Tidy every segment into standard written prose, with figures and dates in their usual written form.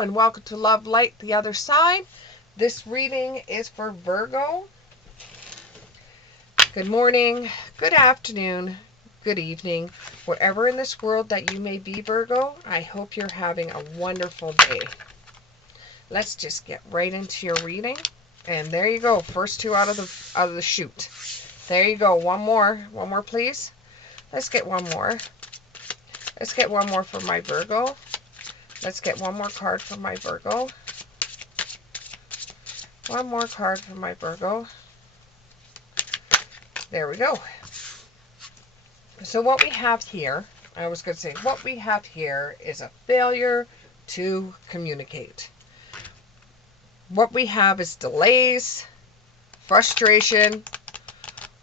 Hello and welcome to Love Light the Other Side. This reading is for Virgo. Good morning, good afternoon, good evening, wherever in this world that you may be, Virgo. I hope you're having a wonderful day. Let's just get right into your reading. And there you go, first two out of the chute. There you go. One more please. Let's get one more. Let's get one more for my Virgo. Let's get one more card for my Virgo. One more card for my Virgo. There we go. So what we have here, what we have here is a failure to communicate. What we have is delays, frustration,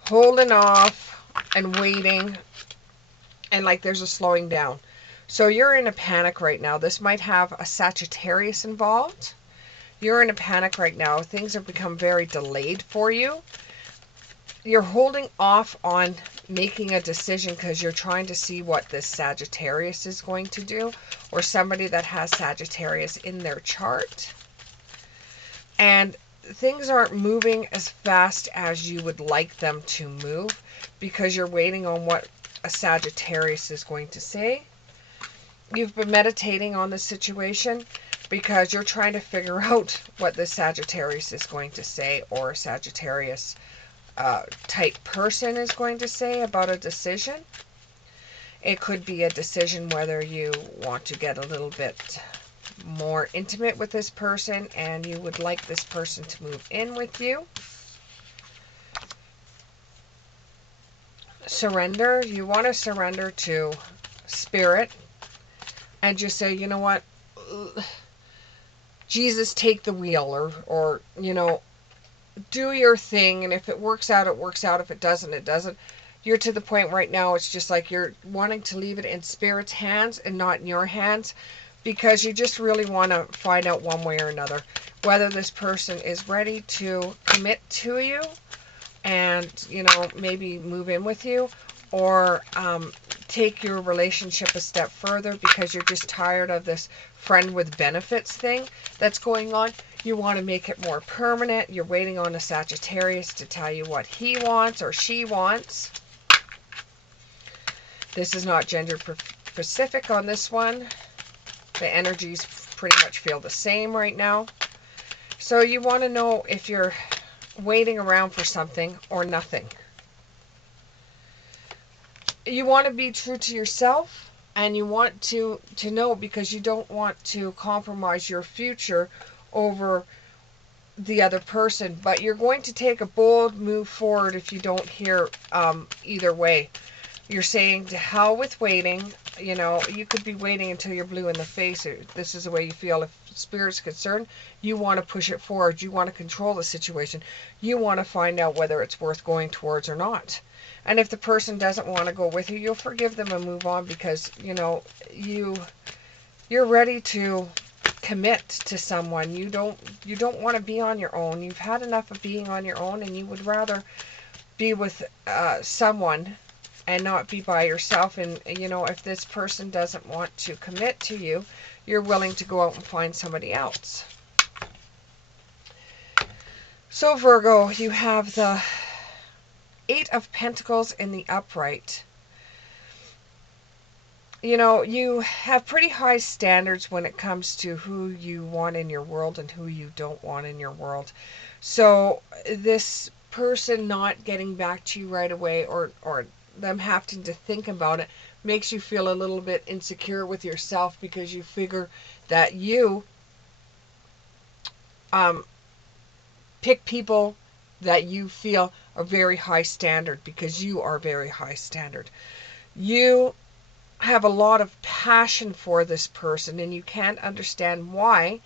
holding off, and waiting, and like there's a slowing down. So you're in a panic right now. This might have a Sagittarius involved. You're in a panic right now. Things have become very delayed for you. You're holding off on making a decision because you're trying to see what this Sagittarius is going to do, or somebody that has Sagittarius in their chart. And things aren't moving as fast as you would like them to move because you're waiting on what a Sagittarius is going to say. You've been meditating on the situation because you're trying to figure out what the Sagittarius is going to say, or a Sagittarius type person is going to say about a decision. It could be a decision whether you want to get a little bit more intimate with this person and you would like this person to move in with you. Surrender. You want to surrender to spirit and just say, you know what, Jesus, take the wheel, or you know, do your thing, and if it works out, it works out. If it doesn't, it doesn't. You're to the point right now, it's just like you're wanting to leave it in Spirit's hands and not in your hands, because you just really want to find out one way or another whether this person is ready to commit to you and, you know, maybe move in with you, or take your relationship a step further because you're just tired of this friend with benefits thing that's going on. You want to make it more permanent. You're waiting on a Sagittarius to tell you what he wants or she wants. This is not gender specific on this one. The energies pretty much feel the same right now. So you want to know if you're waiting around for something or nothing. You want to be true to yourself, and you want to know, because you don't want to compromise your future over the other person. But you're going to take a bold move forward if you don't hear either way. You're saying to hell with waiting. You know, you could be waiting until you're blue in the face. This is the way you feel. If Spirit's concerned, you want to push it forward. You want to control the situation. You want to find out whether it's worth going towards or not. And if the person doesn't want to go with you, you'll forgive them and move on, because, you know, you're ready to commit to someone. You don't want to be on your own. You've had enough of being on your own, and you would rather be with someone and not be by yourself. And, you know, if this person doesn't want to commit to you, you're willing to go out and find somebody else. So Virgo, you have the 8 of Pentacles in the upright. You know, you have pretty high standards when it comes to who you want in your world and who you don't want in your world. So this person not getting back to you right away, or them having to think about it, makes you feel a little bit insecure with yourself, because you figure that you pick people that you feel are very high standard, because you are very high standard. You have a lot of passion for this person, and you can't understand why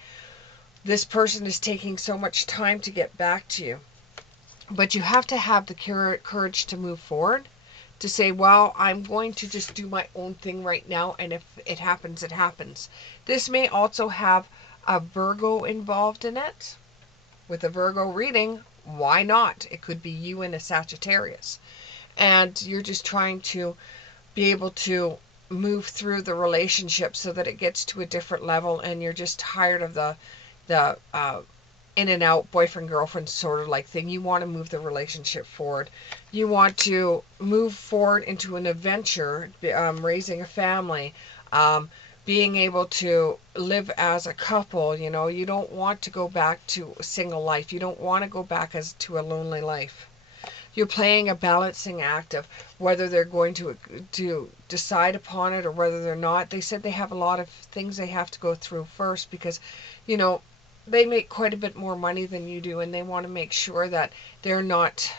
this person is taking so much time to get back to you. But you have to have the courage to move forward, to say, well, I'm going to just do my own thing right now, and if it happens, it happens. This may also have a Virgo involved in it. With a Virgo reading, why not? It could be you and a Sagittarius. And you're just trying to be able to move through the relationship so that it gets to a different level, and you're just tired of the in and out boyfriend girlfriend sort of like thing. You want to move the relationship forward. You want to move forward into an adventure, raising a family, being able to live as a couple. You know, you don't want to go back to a single life. You don't want to go back as to a lonely life. You're playing a balancing act of whether they're going to decide upon it or whether they're not. They said they have a lot of things they have to go through first because, you know, they make quite a bit more money than you do, and they want to make sure that they're not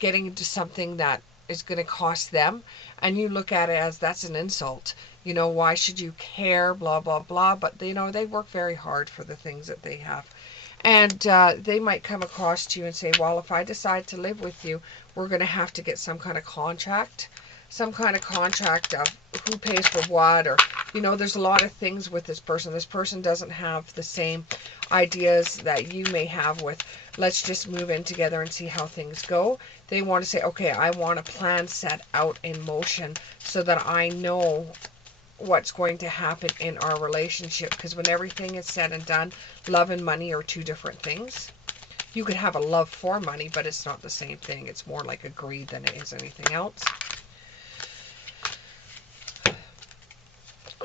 getting into something that is going to cost them. And you look at it as that's an insult. You know, why should you care? Blah, blah, blah. But, you know, they work very hard for the things that they have. And they might come across to you and say, well, if I decide to live with you, we're going to have to get some kind of contract. Some kind of contract of who pays for what, or, you know, there's a lot of things with this person. This person doesn't have the same ideas that you may have with, let's just move in together and see how things go. They want to say, okay, I want a plan set out in motion so that I know what's going to happen in our relationship. Because when everything is said and done, love and money are two different things. You could have a love for money, but it's not the same thing. It's more like a greed than it is anything else.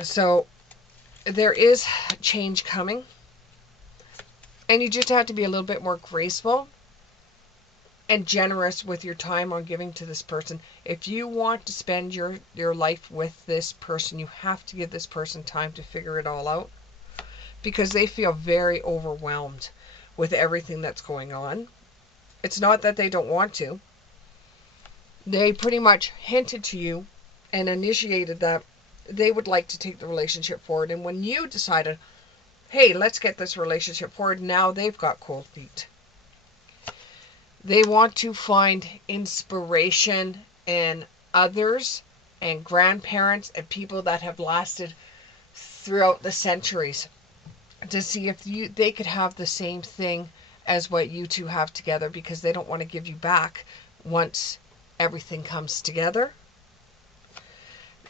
So there is change coming, and you just have to be a little bit more graceful and generous with your time on giving to this person. If you want to spend your life with this person, you have to give this person time to figure it all out, because they feel very overwhelmed with everything that's going on. It's not that they don't want to. They pretty much hinted to you and initiated that they would like to take the relationship forward. And when you decided, hey, let's get this relationship forward, now they've got cold feet. They want to find inspiration in others and grandparents and people that have lasted throughout the centuries to see if they could have the same thing as what you two have together, because they don't want to give you back once everything comes together.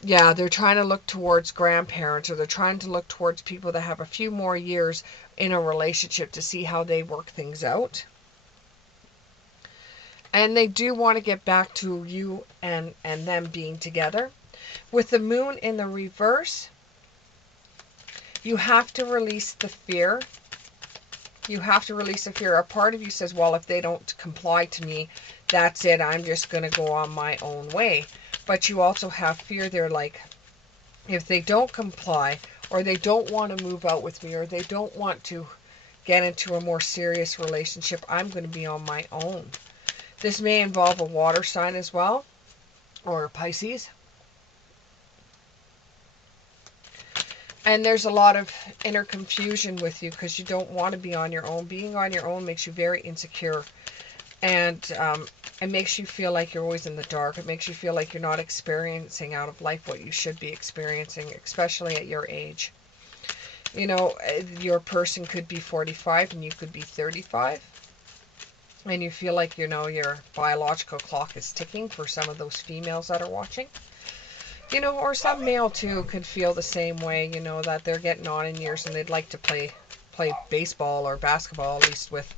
Yeah, they're trying to look towards grandparents, or they're trying to look towards people that have a few more years in a relationship to see how they work things out. And they do want to get back to you and them being together. With the moon in the reverse, you have to release the fear. You have to release the fear. A part of you says, well, if they don't comply to me, that's it. I'm just going to go on my own way. But you also have fear. They're like, if they don't comply, or they don't want to move out with me, or they don't want to get into a more serious relationship, I'm going to be on my own. This may involve a water sign as well, or a Pisces. And there's a lot of inner confusion with you because you don't want to be on your own. Being on your own makes you very insecure. And it makes you feel like you're always in the dark. It makes you feel like you're not experiencing out of life what you should be experiencing, especially at your age. You know, your person could be 45 and you could be 35. And you feel like, you know, your biological clock is ticking for some of those females that are watching. You know, or some male too could feel the same way, you know, that they're getting on in years and they'd like to play baseball or basketball, at least with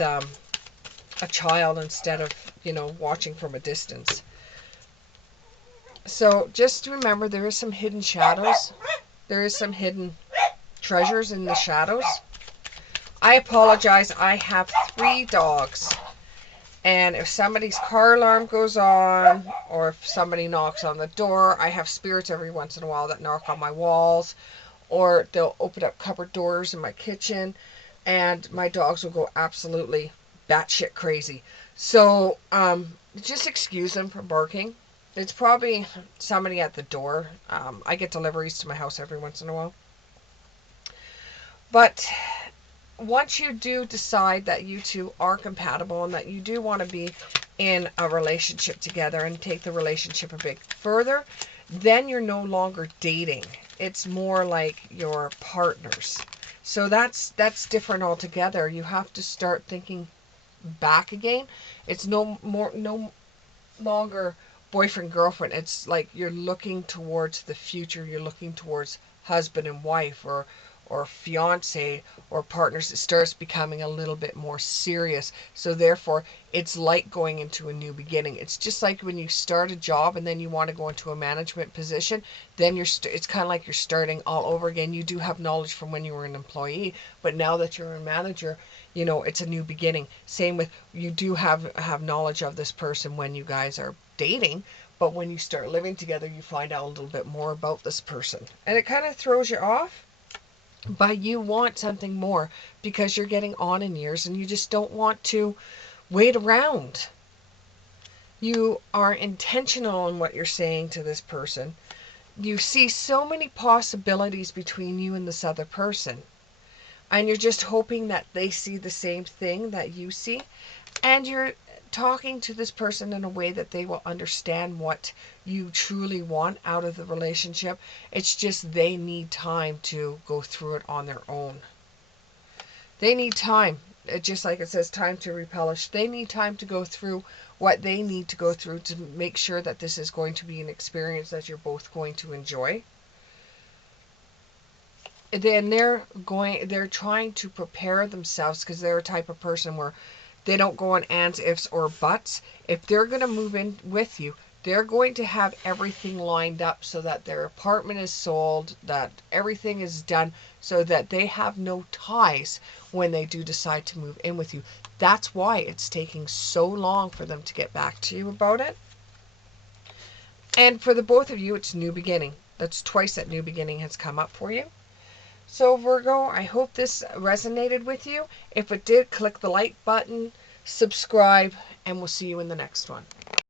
a child, instead of, you know, watching from a distance. So just remember, there is some hidden shadows. There is some hidden treasures in the shadows. I apologize. I have 3 dogs. And if somebody's car alarm goes on, or if somebody knocks on the door, I have spirits every once in a while that knock on my walls, or they'll open up cupboard doors in my kitchen, and my dogs will go absolutely batshit crazy. So just excuse them for barking. It's probably somebody at the door. I get deliveries to my house every once in a while. But once you do decide that you two are compatible and that you do want to be in a relationship together and take the relationship a bit further, then you're no longer dating. It's more like you're partners. So that's different altogether. You have to start thinking back again. It's no longer boyfriend, girlfriend. It's like you're looking towards the future. You're looking towards husband and wife, or fiance or partners. It starts becoming a little bit more serious. So therefore, it's like going into a new beginning. It's just like when you start a job and then you want to go into a management position, then it's kind of like you're starting all over again. You do have knowledge from when you were an employee, but now that you're a manager, you know, it's a new beginning. Same with, you do have knowledge of this person when you guys are dating, but when you start living together, you find out a little bit more about this person. And it kind of throws you off, but you want something more because you're getting on in years and you just don't want to wait around. You are intentional in what you're saying to this person. You see so many possibilities between you and this other person, and you're just hoping that they see the same thing that you see, and you're talking to this person in a way that they will understand what you truly want out of the relationship. It's just they need time to go through it on their own. They need time. Just like it says, time to replenish. They need time to go through what they need to go through to make sure that this is going to be an experience that you're both going to enjoy. Then they're trying to prepare themselves, because they're a type of person where they don't go on ands, ifs, or buts. If they're going to move in with you, they're going to have everything lined up so that their apartment is sold, that everything is done, so that they have no ties when they do decide to move in with you. That's why it's taking so long for them to get back to you about it. And for the both of you, it's new beginning. That's twice that new beginning has come up for you. So Virgo, I hope this resonated with you. If it did, click the like button, subscribe, and we'll see you in the next one.